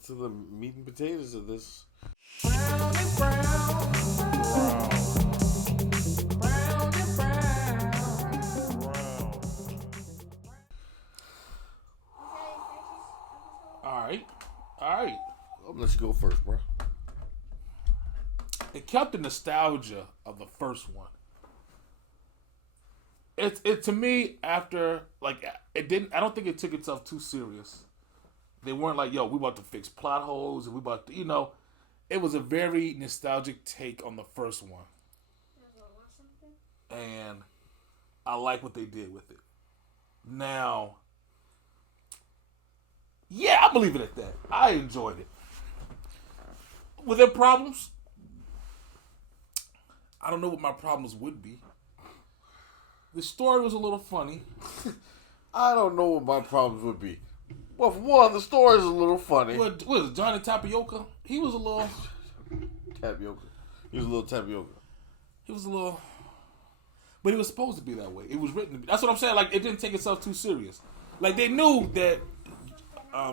get to the meat and potatoes of this. Brown and brown. Brown and brown. All right. I'm gonna let you go first, bro. It kept the nostalgia of the first one. It to me after like it didn't. I don't think it took itself too serious. They weren't like, yo, we about to fix plot holes and we about to, it was a very nostalgic take on the first one. And I like what they did with it. Now, yeah, I believe it at that. I enjoyed it. Were there problems? I don't know what my problems would be. The story was a little funny. I don't know what my problems would be. Well, for one, the story is a little funny. What was it, Johnny Tapioca? He was a little... Tapioca. He was a little tapioca. He was a little... But it was supposed to be that way. It was written to be. That's what I'm saying. Like, it didn't take itself too serious. Like, they knew that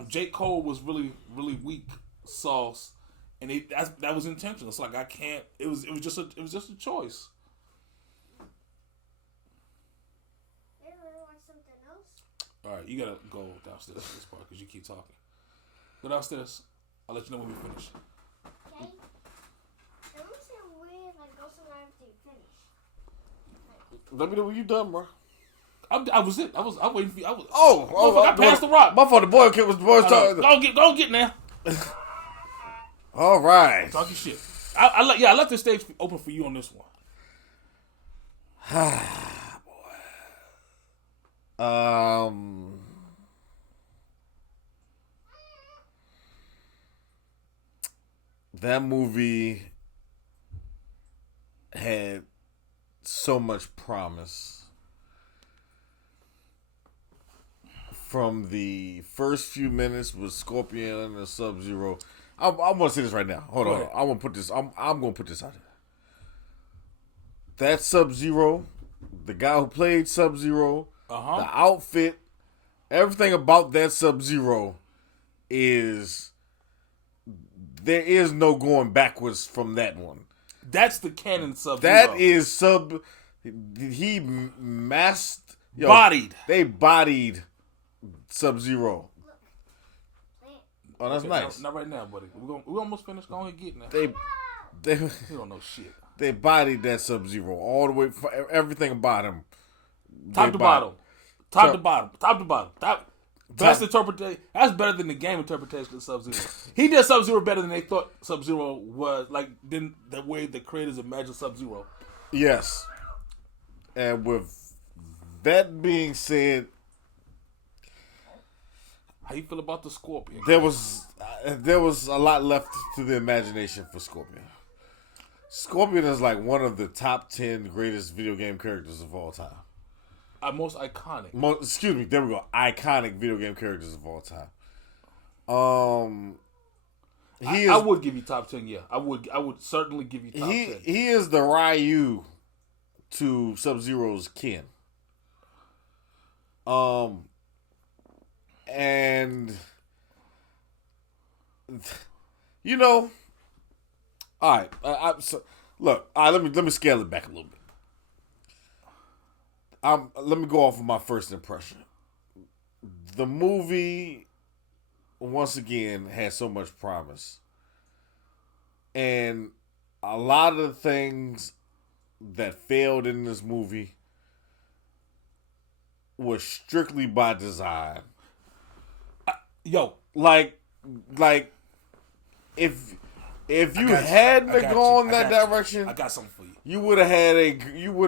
J. Cole was really, really weak sauce. And that was intentional. It's like, I can't... It was just a choice. All right, you gotta go downstairs for this part because you keep talking. Go downstairs. I'll let you know when we finish. Okay. I want to say weird, like, go somewhere after you finish. Let me know when you done, bro. I was waiting for you. I passed the rock. My fault. The boy was talking. Don't get now. All right. Talking shit. I left the stage open for you on this one. That movie had so much promise from the first few minutes with Scorpion and Sub-Zero. I'm gonna say this right now. Hold on. I'm gonna put this. I'm gonna put this out there. That Sub-Zero, the guy who played Sub-Zero, the outfit, everything about that Sub-Zero is... There is no going backwards from that one. That's the canon Sub-Zero. That is He bodied. They bodied Sub-Zero. Oh, that's nice. Not right now, buddy. We almost finished. Go ahead, get now. They you don't know shit. They bodied that Sub-Zero all the way. Everything about him. Top to bottom. Best interpretation. That's better than the game interpretation of Sub-Zero. He did Sub-Zero better than they thought Sub-Zero was. Like, than the way the creators imagined Sub-Zero. Yes. And with that being said, how you feel about the Scorpion? There was a lot left to the imagination for Scorpion. Scorpion is like one of the top 10 greatest video game characters of all time. Most iconic. There we go. Iconic video game characters of all time. I would give you top 10. Yeah, I would certainly give you top 10. He is the Ryu to Sub-Zero's Ken. And all right. Look, all right. Let me scale it back a little bit. Let me go off of my first impression. The movie, once again, had so much promise. And a lot of the things that failed in this movie was strictly by design. Like if you hadn't gone that direction, I got something for you. You would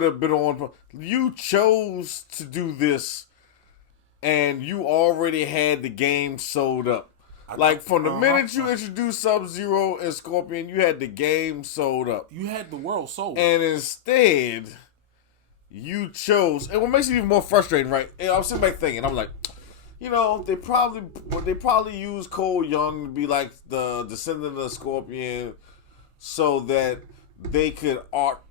have been on. You chose to do this, and you already had the game sold up. From the minute you introduced Sub-Zero and Scorpion, you had the game sold up. You had the world sold. And instead, you chose. And what makes it even more frustrating, right? I was sitting back thinking, I'm like, they probably used Cole Young to be like the descendant of Scorpion, so that they could art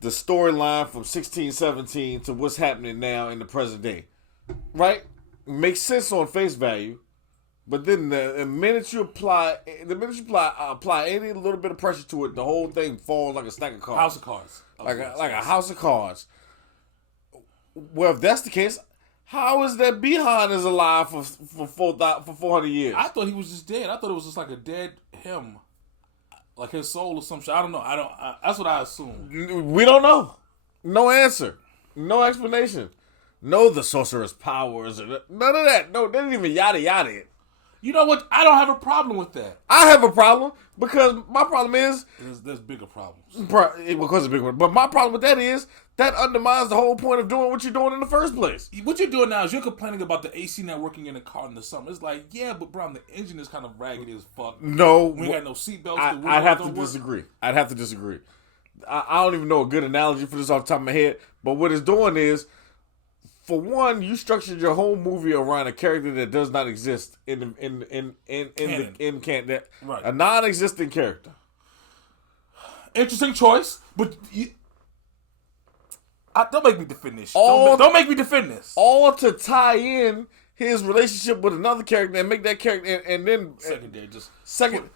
the storyline from 1617 to what's happening now in the present day. Right? Makes sense on face value. But then the minute you apply any little bit of pressure to it, the whole thing falls like a stack of cards. House of Cards. Like a house of cards. Well, if that's the case, how is that Behan is alive for 400 years? I thought he was just dead. I thought it was just like a dead him, like his soul or some shit. I don't know. That's what I assumed. We don't know. No answer. No explanation. No, the sorcerer's powers or none of that. No, they didn't even yada yada it. You know what? I don't have a problem with that. I have a problem because my problem is There's bigger problems. because of big one. But my problem with that is that undermines the whole point of doing what you're doing in the first place. What you're doing now is you're complaining about the AC not working in the car in the summer. It's like, yeah, but bro, the engine is kind of raggedy as fuck. No, We ain't got no seatbelts. I'd have to disagree. I'd have to disagree. I don't even know a good analogy for this off the top of my head. But what it's doing is, for one, you structured your whole movie around a character that does not exist in canon. Right. A non-existent character. Interesting choice, but don't make me defend this. Don't make me defend this. All to tie in his relationship with another character and make that character and then Secondary, just second.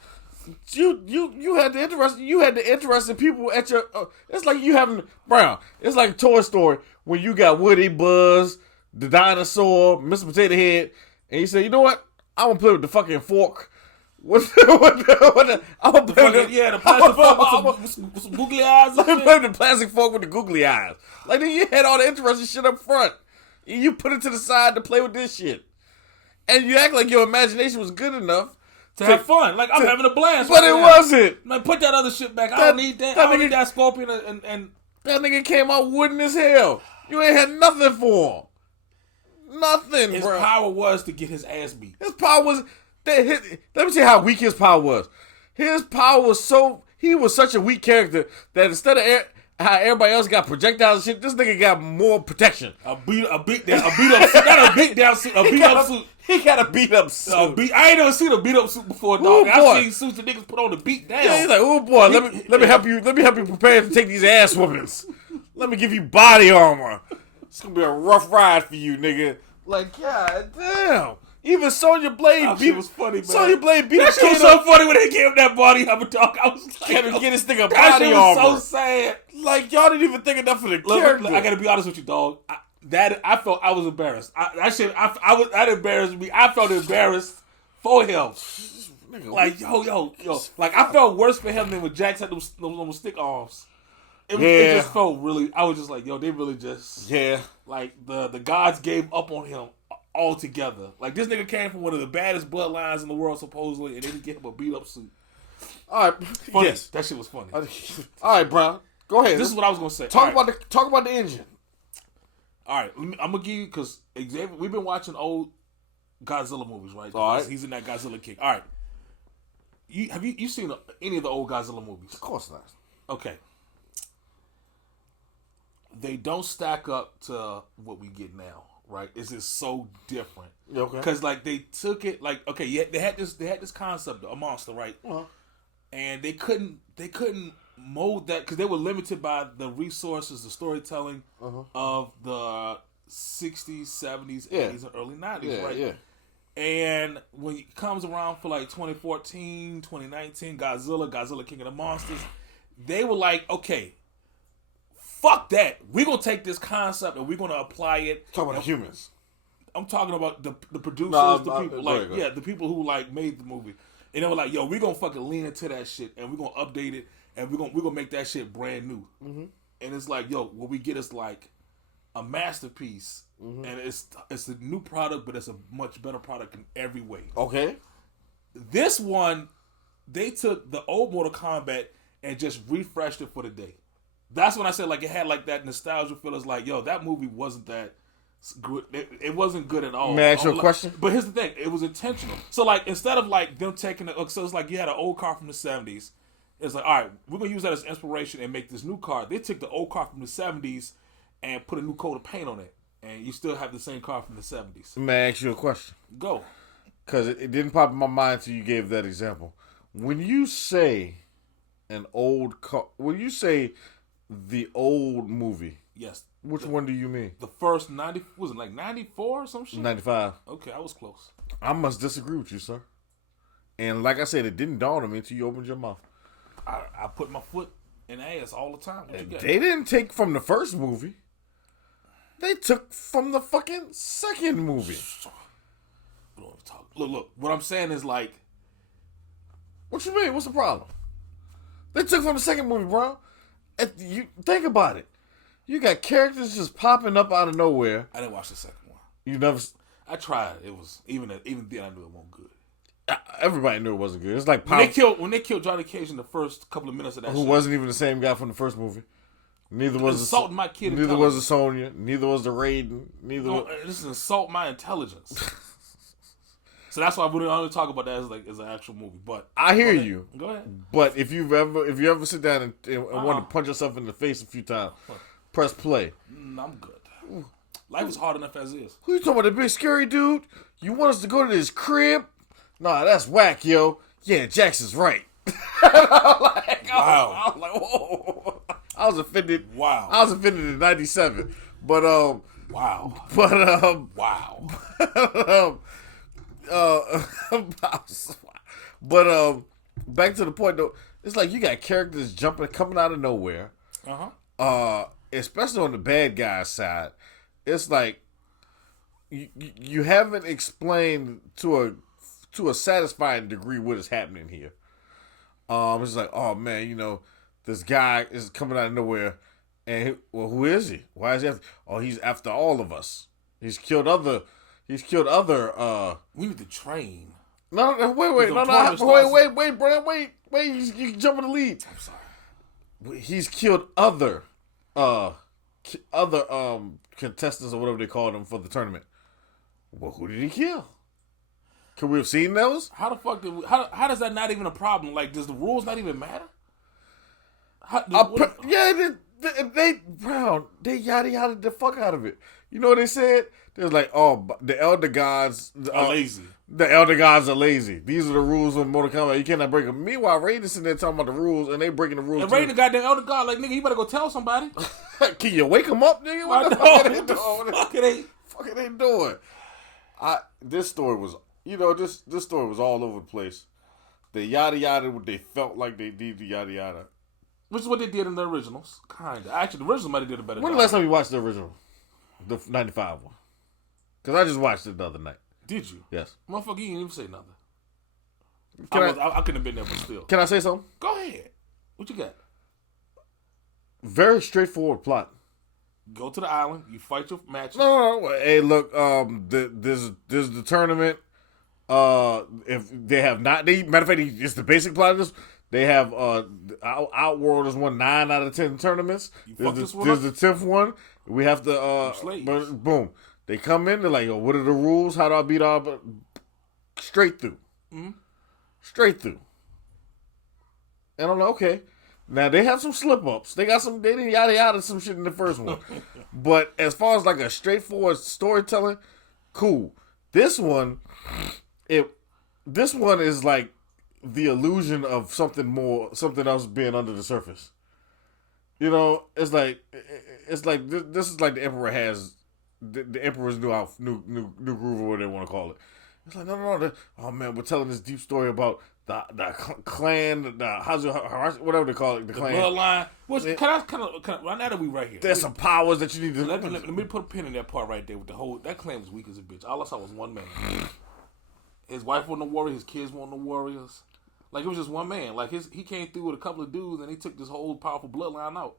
You had the interesting people at your. It's like you having Brown. It's like Toy Story when you got Woody, Buzz, the dinosaur, Mr. Potato Head, and you say, you know what? I'm gonna play with the fucking fork. I'm gonna play with the plastic fork with some googly eyes. I'm play with the plastic fork with the googly eyes. Like then you had all the interesting shit up front. You put it to the side to play with this shit, and you act like your imagination was good enough. To have fun. Like, I'm having a blast. But it wasn't. Man, put that other shit back. I don't need that. I don't need that scorpion and... That nigga came out wooden as hell. You ain't had nothing for him. Nothing, His bro. power was to get his ass beat. His power was... Let me see how weak his power was. His power was so... He was such a weak character that instead of how everybody else got projectiles and shit, this nigga got more protection. A beat up suit. Not a beat down suit. A beat up suit. He got a beat up suit. I ain't never seen a beat up suit before, dog. I've seen suits that niggas put on to beat down. Yeah, he's like, oh boy, let me help you prepare to take these ass whoopings. Let me give you body armor. It's gonna be a rough ride for you, nigga. Like, god damn. Even Sonya Blade was funny, man. Sonya Blade beat that shit was so funny when they gave him that body armor, dog. I was like, can't get this nigga that body shit armor. was so sad. Like, y'all didn't even think enough of the character. Look, I gotta be honest with you, dog. I felt I was embarrassed. That embarrassed me. I felt embarrassed for him. Like, yo. Like, I felt worse for him than when Jax had those stick arms. It just felt really, I was just like, yo, they really just, like, the gods gave up on him altogether. Like, this nigga came from one of the baddest bloodlines in the world, supposedly, and they just gave him a beat-up suit. All right. Funny. Yes. That shit was funny. All right, Brown. Go ahead. This is what I was going to say. Talk about the engine. All right, I'm gonna give you because Xavier. We've been watching old Godzilla movies, right? All right. He's in that Godzilla kick. All right. Have you seen any of the old Godzilla movies? Of course not. Okay. They don't stack up to what we get now, right? It's just so different. Okay. Because like they took it like okay, yeah, they had this concept, a monster, right? Uh-huh. And they couldn't mold that because they were limited by the resources, the storytelling of the 60s, 70s, 80s, and early 90s, right? Yeah. And when it comes around for like 2014, 2019, Godzilla King of the Monsters, they were like, okay, fuck that. We're going to take this concept and we're going to apply it. Talk about the humans. I'm talking about the producers, the people who like made the movie. And they were like, yo, we're going to fucking lean into that shit and we're going to update it and we're gonna make that shit brand new. Mm-hmm. And it's like, yo, what we get is like a masterpiece. Mm-hmm. And it's a new product, but it's a much better product in every way. Okay. This one, they took the old Mortal Kombat and just refreshed it for the day. That's when I said like it had like that nostalgia feel. It's like, yo, that movie wasn't that good. It wasn't good at all. May I ask you a question? But here's the thing, it was intentional. So like instead of like them taking it, so it's like you had an old car from the 70s. It's like, all right, we're going to use that as inspiration and make this new car. They took the old car from the 70s and put a new coat of paint on it. And you still have the same car from the 70s. May I ask you a question? Go. Because it didn't pop in my mind until you gave that example. When you say an old car, when you say the old movie, yes. Which one do you mean? The first 90, was it like 94 or some shit? 95. Okay, I was close. I must disagree with you, sir. And like I said, it didn't dawn on me until you opened your mouth. I put my foot in ass all the time. What you got? They didn't take from the first movie. They took from the fucking second movie. Look. What I'm saying is like, What you mean? What's the problem? They took from the second movie, bro. You think about it. You got characters just popping up out of nowhere. I didn't watch the second one. You never. I tried. It was even then I knew it wasn't good. Everybody knew it wasn't good. It's like When they killed Johnny Cage in the first couple of minutes of that, who shit, wasn't even the same guy from the first movie. Neither was insulting my kid. Neither was the Sonya. Neither was the Raiden. Neither. This is insult my intelligence. So that's why I wouldn't only talk about that as an actual movie. But I hear you. Go ahead. But if you ever sit down and want to punch yourself in the face a few times, press play. I'm good. Life is hard enough as is. Who you talking about, the big scary dude? You want us to go to this crib? Nah, that's whack, yo. Yeah, Jackson's right. Wow. I was like, whoa. I was offended. Wow. I was offended in '97. But Wow. But Wow. but back to the point though. It's like you got characters coming out of nowhere. Especially on the bad guy side. It's like you haven't explained to a satisfying degree what is happening here. It's like, oh man, this guy is coming out of nowhere, and who is he? Why is he after? Oh, he's after all of us. He's killed other. We need to train. No, wait, Brian, wait. You jumping the lead. I'm sorry. He's killed other contestants or whatever they call them for the tournament. Well, who did he kill? Could we have seen those? How the fuck how does that not even a problem? Like, does the rules not even matter? They yada the fuck out of it. You know what they said? They was like, oh, the elder gods are lazy. The elder gods are lazy. These are the rules of Mortal Kombat. You cannot break them. Meanwhile, Raiden's sitting there talking about the rules, and they breaking the rules. And Raiden got the elder god. Like, nigga, you better go tell somebody. Can you wake them up, nigga? What the fuck are they doing? This story was, this story was all over the place. They yada what they felt like they did the yada yada. Which is what they did in the originals. Kinda. Actually, the original might have did a better job. When the last time you watched the original? The 95 one. Because I just watched it the other night. Did you? Yes. Motherfucker, you didn't even say nothing. I couldn't have been there, but still. Can I say something? Go ahead. What you got? Very straightforward plot. Go to the island. You fight your matches. No. Hey, look. There's the tournament. If they have not, matter of fact, it's the basic plot of this. They have Outworld has won 9 out of 10 tournaments. There's the 10th one. We have to boom. They come in. They're like, yo, what are the rules? How do I beat all? Straight through. Mm-hmm. Straight through. And I'm like, okay. Now they have some slip ups. They didn't yada some shit in the first one. But as far as like a straightforward storytelling, cool. This one is like the illusion of something else being under the surface. It's like this is like the Emperor has the Emperor's new groove or whatever they want to call it. It's like no. Oh man, we're telling this deep story about the clan, the whatever they call it, the clan bloodline. Right now that we right here, there's some powers that you need to. Let me put a pin in that part right there with the whole. That clan was weak as a bitch. All I saw was one man. His wife wasn't a warrior. His kids weren't no warriors. Like, it was just one man. Like, he came through with a couple of dudes and he took this whole powerful bloodline out.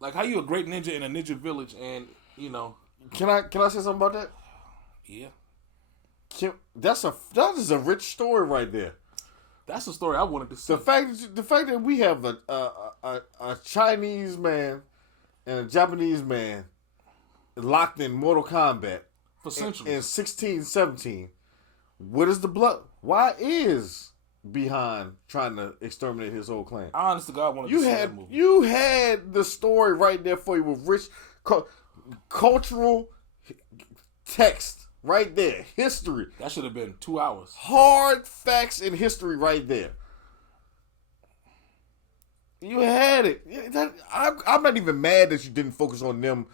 Like, how you a great ninja in a ninja village and, Can I say something about that? Yeah. That is a rich story right there. That's the story I wanted to see. The fact that we have a Chinese man and a Japanese man locked in Mortal Kombat for centuries. In 1617. What is the blood? Why is behind trying to exterminate his whole clan? I honestly God wanted to see that movie. You had the story right there for you with rich cultural text right there. History. That should have been 2 hours. Hard facts and history right there. You had it. I'm not even mad that you didn't focus on them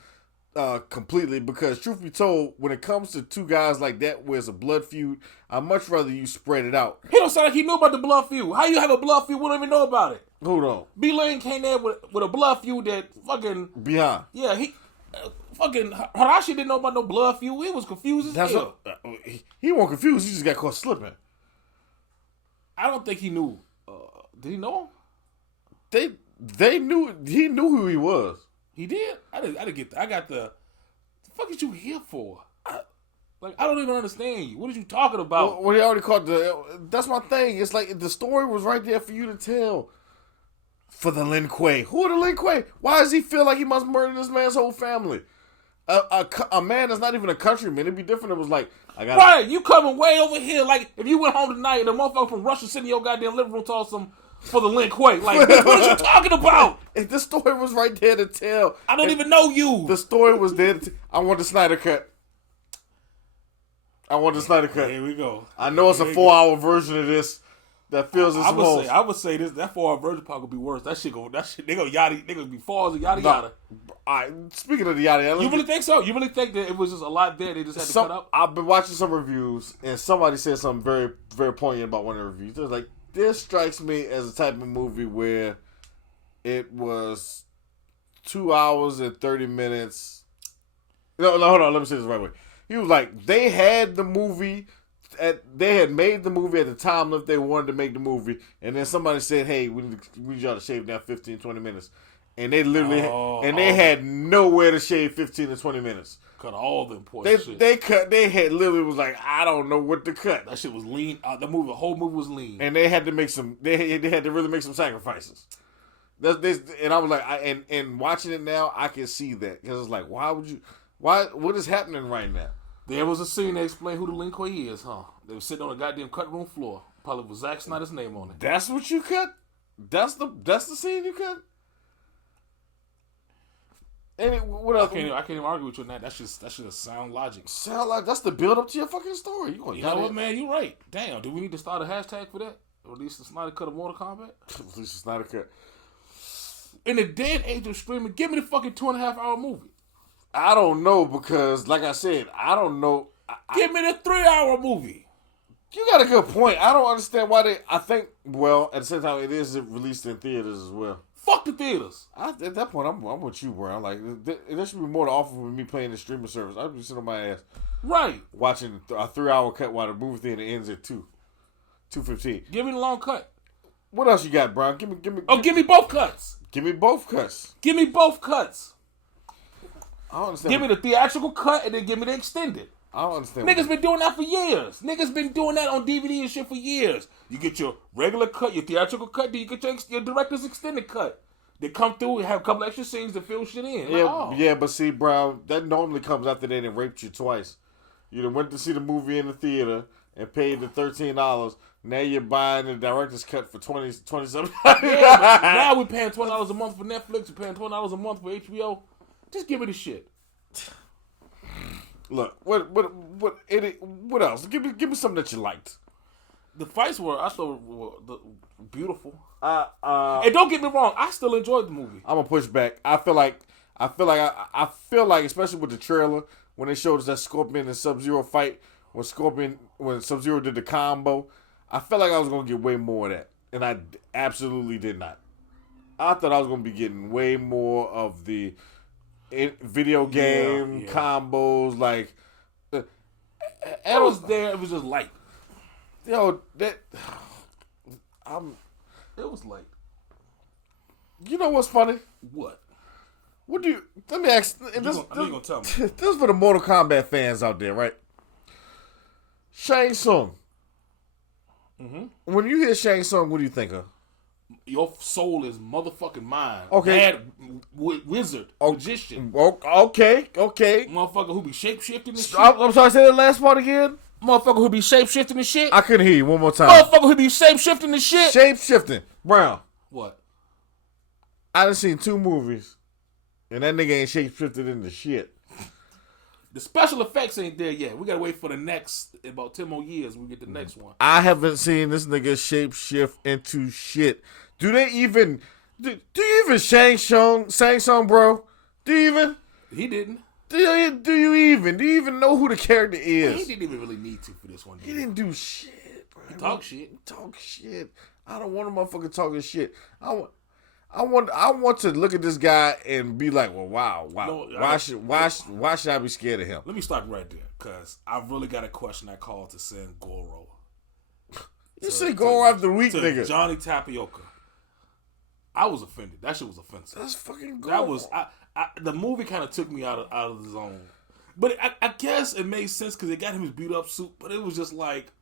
completely because, truth be told, when it comes to two guys like that where it's a blood feud, I'd much rather you spread it out. He don't sound like he knew about the blood feud. How you have a blood feud? We don't even know about it. Hold on. B Lane came there with a blood feud that fucking Behind. yeah he fucking Harashi didn't know about no blood feud. He was confused as That's hell. he wasn't confused. He just got caught slipping. I don't think he knew. Did he know him? They knew he knew who he was. He did. I didn't get that. I got the fuck is you here for? I don't even understand you. What are you talking about? Well, he already caught that's my thing. It's like the story was right there for you to tell. For the Lin Kuei. Who are the Lin Kuei? Why does he feel like he must murder this man's whole family? A man that's not even a countryman. It'd be different. It was like, right, you coming way over here. Like, if you went home tonight and a motherfucker from Russia sitting in your goddamn living room told some for the Lin Kuei. Like, what are you talking about? If the story was right there to tell. I don't even know you. The story was there to I want the Snyder Cut. Here we go. I know it's a 4-hour version of this that feels as most. I would say this. That 4-hour version part would be worse. They gonna yada. They gonna be falls and yada yada. All right, speaking of the yada yada, You really think so? You really think that it was just a lot there? They just had to cut up. I've been watching some reviews, and somebody said something very, very poignant about one of the reviews. They're like, "This strikes me as a type of movie where it was 2 hours and 30 minutes." No, hold on. Let me say this the right way. He was like, they had the movie. They had made the movie at the time that they wanted to make the movie, and then somebody said, "Hey, we need y'all to shave down 15, 20 minutes," and they literally they had nowhere to shave 15 to 20 minutes. Cut all the important shit. They had literally was like, I don't know what to cut. That shit was lean. The whole movie was lean, and they had to make some. They had to really make some sacrifices. And I was like, and watching it now, I can see that because it's like, what is happening right now? There was a scene that explained who the Lin Kuei is, huh? They were sitting on a goddamn cut room floor. Probably with Zack Snyder's name on it. That's what you cut? That's the scene you cut? And what else? I can't even argue with you on that. That's just sound logic. Sound like that's the build up to your fucking story. You know what, man? You're right. Damn, do we need to start a hashtag for that? Release the Snyder Cut of Mortal Kombat? Release the Snyder Cut. In the dead age of streaming, give me the fucking 2.5-hour movie. I don't know because, like I said, I don't know. Give me the 3-hour movie. You got a good point. I don't understand why they. I think, well, at the same time, it is released in theaters as well. Fuck the theaters. At that point, I'm with you, bro. Like, there should be more to offer with me playing the streaming service. I'd be sitting on my ass, right, watching a 3-hour cut while the movie theater ends at 2:15. Give me the long cut. What else you got, Brian? Give me both cuts. Give me both cuts. Give me both cuts. I don't understand. Give me the theatrical cut and then give me the extended. I don't understand. Niggas been doing that for years. Niggas been doing that on DVD and shit for years. You get your regular cut, your theatrical cut, then you get your director's extended cut. They come through and have a couple extra scenes to fill shit in. Yeah, but see, bro, that normally comes after they done raped you twice. You done went to see the movie in the theater and paid the $13. Now you're buying the director's cut for $27. Yeah, now we're paying $20 a month for Netflix. We're paying $20 a month for HBO. Just give me the shit. Look, what else? Give me something that you liked. The fights were beautiful. And don't get me wrong, I still enjoyed the movie. I'm gonna push back. I feel like, especially with the trailer when they showed us that Scorpion and Sub-Zero fight, when Sub-Zero did the combo, I felt like I was gonna get way more of that, and I absolutely did not. I thought I was gonna be getting way more of the video game combos, like. It was there. It was just light. Yo, it was light. You know what's funny? What? Let me ask. I know you're gonna tell me. This is for the Mortal Kombat fans out there, right? Shang Tsung. Mm-hmm. When you hear Shang Tsung, what do you think of? Your soul is motherfucking mine. Okay. Bad wizard, magician. Okay. Motherfucker who be shapeshifting and shit. I'm sorry, say that last part again. Motherfucker who be shapeshifting and shit. I couldn't hear you one more time. Motherfucker who be shapeshifting and shit. Shape-shifting. Brown. What? I done seen 2 movies, and that nigga ain't shape-shifted into shit. The special effects ain't there yet. We gotta wait for the next, about 10 more years, we get the next one. I haven't seen this nigga shape-shift into shit. Do you even Shang Tsung, bro? Do you even? He didn't. Do you even know who the character He is? didn't even really need to for this one. He didn't do shit. Bro. He talk shit. Talk shit. I don't want a motherfucker talking shit. I want to look at this guy and be like, well, wow. No, why should I be scared of him? Let me stop right there, because I've really got a question I called to send Goro. You say Goro after the week, to nigga. Johnny Tapioca. I was offended. That shit was offensive. That's fucking Goro. That was the movie kind of took me out of the zone, but I guess it made sense because it got him his beat up suit. But it was just like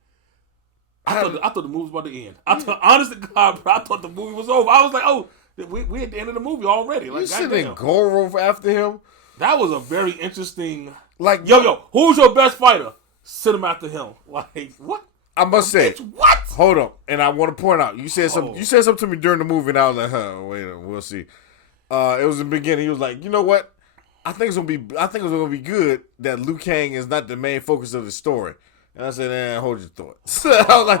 I thought the movie was about to end. Honest to God, bro, I thought the movie was over. I was like, oh, we at the end of the movie already. Like, you sending Goro after him? That was a very interesting. Like, yo, who's your best fighter? Send him after him. Like, what? I must say, what? Hold up, and I want to point out, you said something. You said something to me during the movie, and I was like, wait a minute, we'll see. It was in the beginning. He was like, you know what? I think it's gonna be good that Liu Kang is not the main focus of the story. And I said, hold your thoughts. I was like,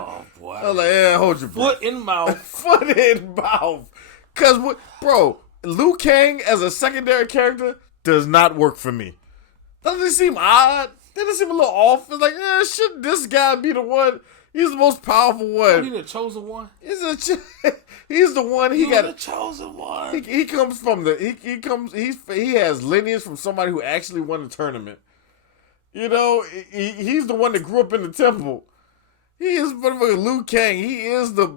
hold your breath. Foot in mouth. Foot in mouth. Cause bro, Liu Kang as a secondary character does not work for me. Doesn't it seem odd? Doesn't it seem a little off? It's like, should this guy be the one? He's the most powerful one. He the chosen one. He's the one. He got the chosen one. He comes from he has lineage from somebody who actually won the tournament. You know, he's the one that grew up in the temple. He is motherfucking Liu Kang. He is the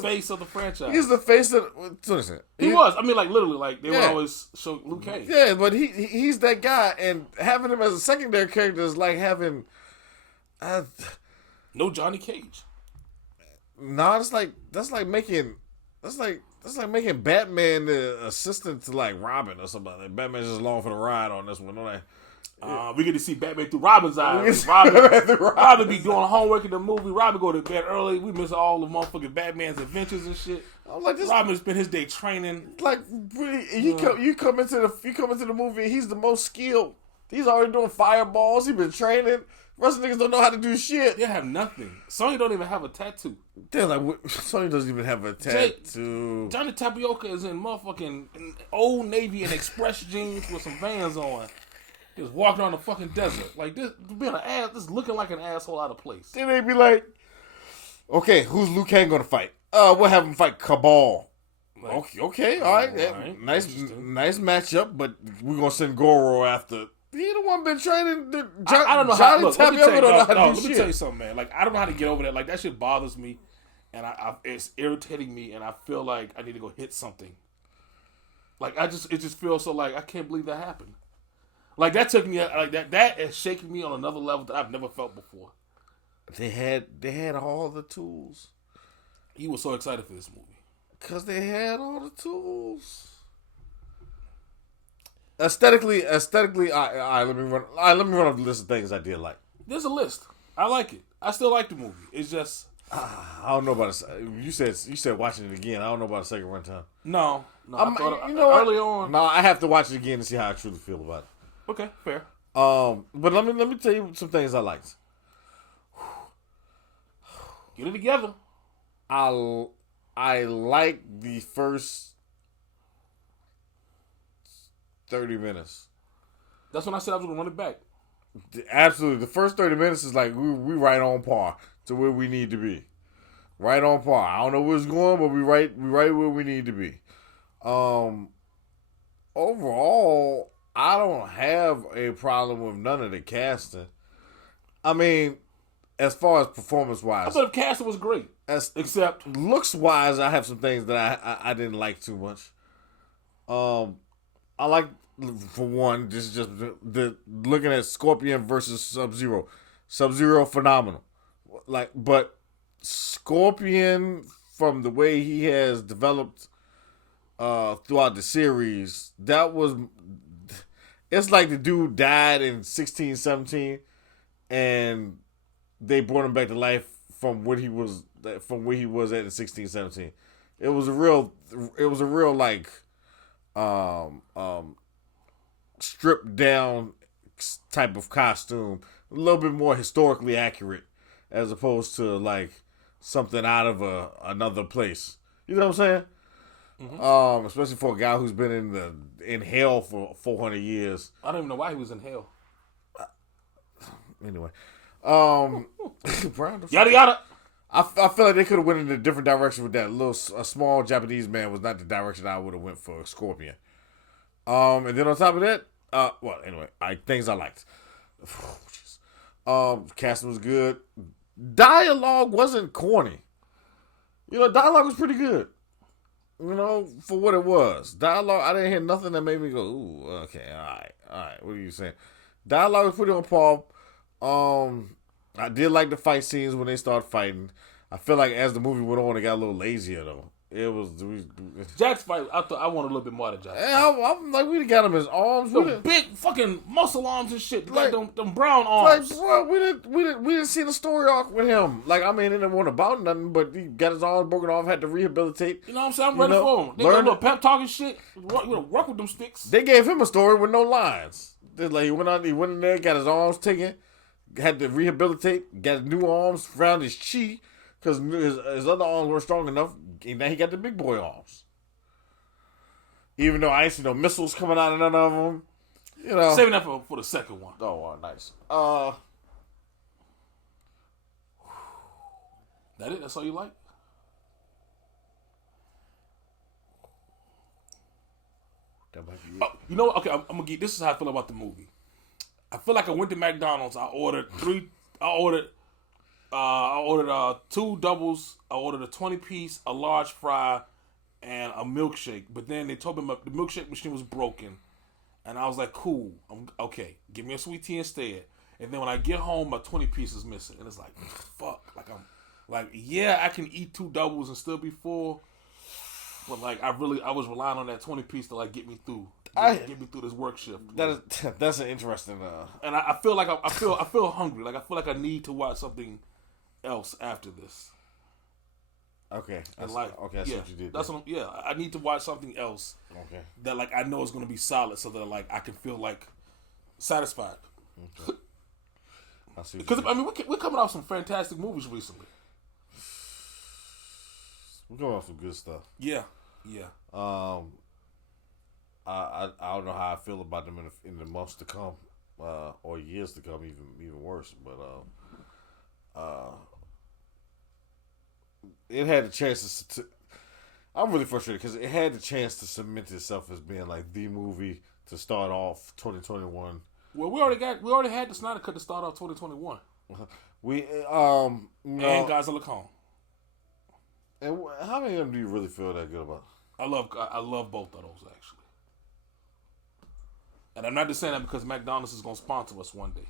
face of the franchise. He's the face of. Listen, he was. I mean, like literally, like they would always show Liu Kang. Yeah, but he's that guy, and having him as a secondary character is like having. No Johnny Cage. No, that's like making Batman the assistant to like Robin or something. Like Batman's just along for the ride on this one. We get to see Batman through Robin's eyes. Robin be doing homework in the movie. Robin go to bed early. We miss all the motherfucking Batman's adventures and shit. I'm like, Robin spent his day training. Like you come into the movie. He's the most skilled. He's already doing fireballs. He's been training. The rest of the niggas don't know how to do shit. They have nothing. Sony don't even have a tattoo. They're like, Sony doesn't even have a tattoo. Johnny Tapioca is in motherfucking Old Navy and Express jeans with some Vans on. Just walking on the fucking desert. Like, this being an ass, this looking like an asshole out of place. Then they be like, okay, who's Liu Kang gonna fight? We'll have him fight Cabal. Like, okay, all right. Nice matchup, but we're gonna send Goro after. He the one been training. I don't know how. Look, let me tell you something, man. Like, I don't know how to get over that. Like, that shit bothers me, and it's irritating me, and I feel like I need to go hit something. Like, it just feels so like I can't believe that happened. Like, that took me like that is shaking me on another level that I've never felt before. They had all the tools. He was so excited for this movie because they had all the tools. Aesthetically, let me run off the list of things I did like. There's a list. I like it. I still like the movie. It's just I don't know about it. You said watching it again. I don't know about a second run time. No. I thought early on. No, I have to watch it again to see how I truly feel about it. Okay, fair. But let me tell you some things I liked. Get it together. I like the first 30 minutes. That's when I said I was going to run it back. Absolutely. The first 30 minutes is like we right on par to where we need to be. Right on par. I don't know where it's going, but we right where we need to be. Overall, I don't have a problem with none of the casting. I mean, as far as performance-wise. I thought the casting was great. Except looks-wise, I have some things that I didn't like too much. I like, for one, just the looking at Scorpion versus Sub-Zero. Sub-Zero, phenomenal. But Scorpion, from the way he has developed throughout the series, it's like the dude died in 16, 17, and they brought him back to life from where he was at in 16, 17. It was a real like stripped down type of costume, a little bit more historically accurate as opposed to like something out of another place. You know what I'm saying? Especially for a guy who's been in hell for 400 years. I don't even know why he was in hell. Anyway, Brown, Yada yada. I feel like they could have went in a different direction with that. A small Japanese man was not the direction I would have went for Scorpion. And then on top of that, anyway, things I liked. Casting was good. Dialogue wasn't corny. Dialogue was pretty good. For what it was. Dialogue, I didn't hear nothing that made me go, ooh, okay, all right. What are you saying? Dialogue was pretty on par. I did like the fight scenes when they started fighting. I feel like as the movie went on, it got a little lazier though. It was Jack's fight. I wanted a little bit more out of Jack. I'm like, we got him his arms, big fucking muscle arms and shit. Like them brown arms. Like, bro, we didn't see the story arc with him. Like, I mean, it didn't want about nothing, but he got his arms broken off, had to rehabilitate. You know what I'm saying? I'm ready for him. They got a little pep talking shit. Work with them sticks. They gave him a story with no lines. Like, he went in there, got his arms taken, had to rehabilitate, got new arms, found his chi, because his other arms weren't strong enough, and now he got the big boy arms. Even though I ain't see no missiles coming out of none of them. Saving that for the second one. Oh, nice. That it? That's all you like? That might be it. You know what? Okay, I'm gonna get. This is how I feel about the movie. I feel like I went to McDonald's. I ordered 2 doubles. I ordered a 20-piece, a large fry, and a milkshake. But then they told me the milkshake machine was broken, and I was like, "Cool, okay. Give me a sweet tea instead." And then when I get home, my 20-piece is missing, and it's like, "Fuck!" I can eat 2 doubles and still be full, but like I was relying on that 20-piece to like get me through. Get me through this work shift. That's an interesting. And I feel like I feel hungry. Like I feel like I need to watch something else after this. Okay, That's what you did. That's what I need to watch something else. Okay. That like I know is going to be solid, so that like I can feel like satisfied. Okay. I see. Because I mean we're coming off some fantastic movies recently. We're going off some good stuff. Yeah. I don't know how I feel about them in the months to come, or years to come, even worse. But it had a chance to. I'm really frustrated because it had the chance to cement itself as being like the movie to start off 2021. Well, we already had the Snyder Cut to start off 2021. And Godzilla Kong. And how many of them do you really feel that good about? I love both of those actually. And I'm not just saying that because McDonald's is gonna sponsor us one day.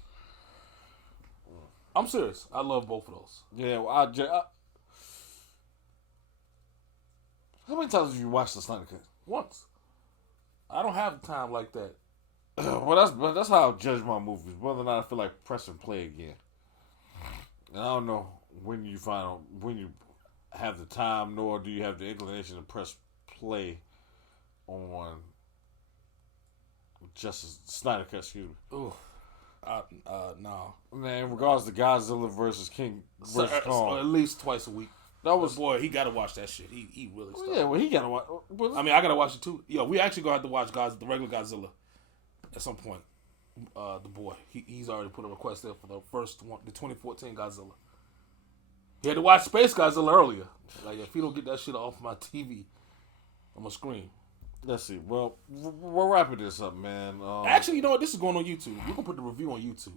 I'm serious. I love both of those. Yeah, well, how many times have you watched the Snyder Cut? Once. I don't have time like that. Well, that's how I judge my movies, whether or not I feel like press and play again. And I don't know when you have the time, nor do you have the inclination to press play on Snyder Cut, excuse me. Ooh. No. Man, in regards to Godzilla versus King versus Kong, at least twice a week. that was Boy, he gotta watch that shit. He really stuck. yeah. Well, he gotta watch. I mean, I gotta watch it too. Yo, we actually gonna have to watch the regular Godzilla at some point. The boy, he's already put a request there for the first one, the 2014 Godzilla. He had to watch Space Godzilla earlier. Like, if he don't get that shit off my TV, I'm gonna scream. Let's see. Well, we're wrapping this up, man. Actually, you know what? This is going on YouTube. We're gonna put the review on YouTube.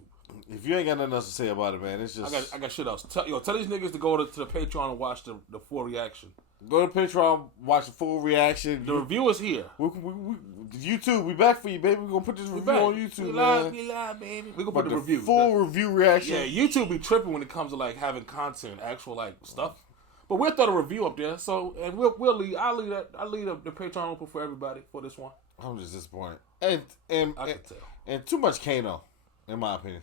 If you ain't got nothing else to say about it, man, it's just I got shit else. Tell these niggas to go to the Patreon and watch the full reaction. Go to Patreon, watch the full reaction. The review is here. We YouTube, we back for you, baby. We're gonna put this review on YouTube, man. We live, baby. We're gonna But put the review. full review reaction. Yeah, YouTube be tripping when it comes to like having content, actual like stuff. But we'll throw the review up there. So and we'll leave. I'll leave the Patreon open for everybody for this one. I'm just disappointed, and I can tell. and too much Kano, in my opinion.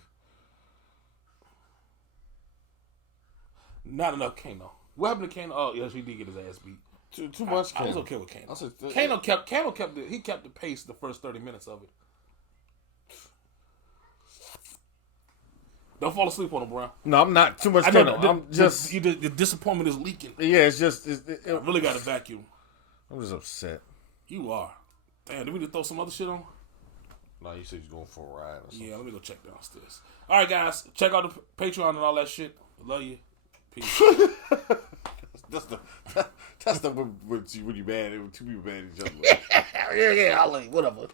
Not enough Kano. What happened to Kano? Oh, yes, he did get his ass beat. Too much Kano. I was okay with Kano. I said, Kano kept the pace the first 30 minutes of it. Don't fall asleep on him, Brown. No, I'm not. Too much I know Kano. I'm just the disappointment is leaking. yeah. It's just I really got to vacuum. I'm just upset. You are. Damn, did we just throw some other shit on? No, you said he's going for a ride or something. Yeah, let me go check downstairs. All right, guys, check out the Patreon and all that shit. Love you. Peace. That's the when you mad. When two people mad at each other. yeah, I love you. Whatever.